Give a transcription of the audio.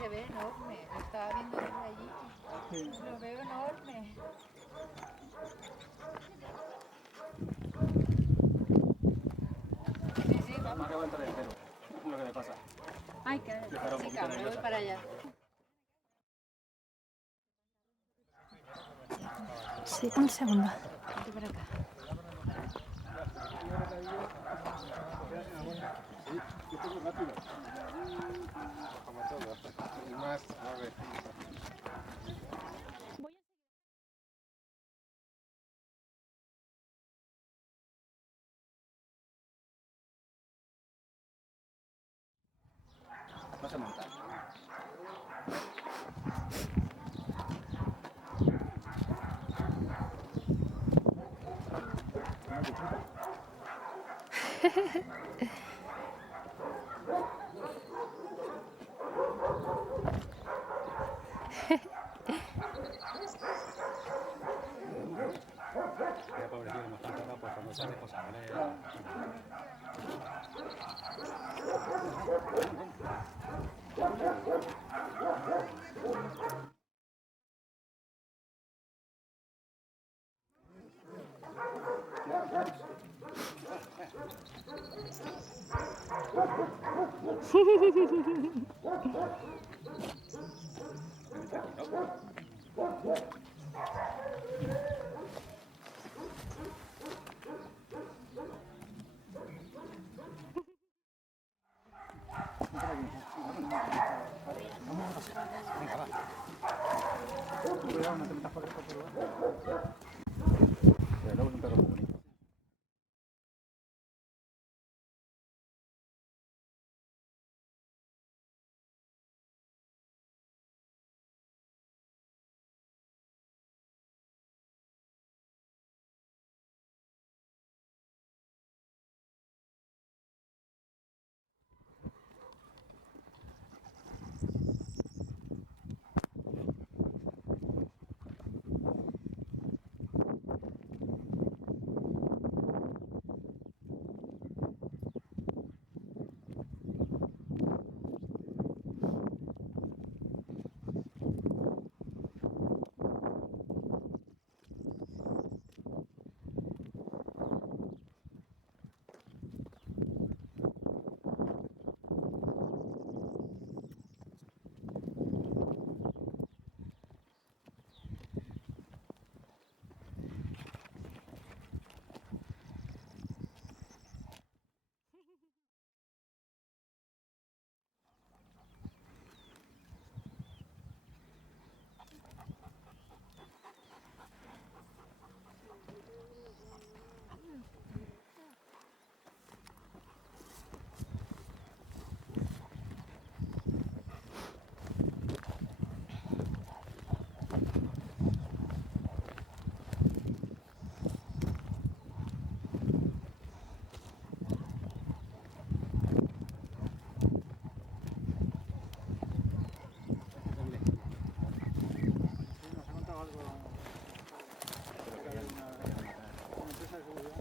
se ve enorme. Lo estaba viendo desde allí. Sí. Lo veo enorme. Sí, sí, Me vamos. acabo de entrar entero. Lo que me pasa. Ay, que Estará un poquito chica, me voy nerviosa. para allá. Sí, un segundo. Vente para acá. Sí, yo tengo rápido. Como todo. Y más, a ver. Vas a montar. Una cuchita. Ya pobrecillo, como están cerrados, pues cuando sale, pues sale. Venga, va. Cuidado, no te metas por el lugar. Pero luego es un perro muy bonito. Nos ha contado algo acerca de una empresa de seguridad.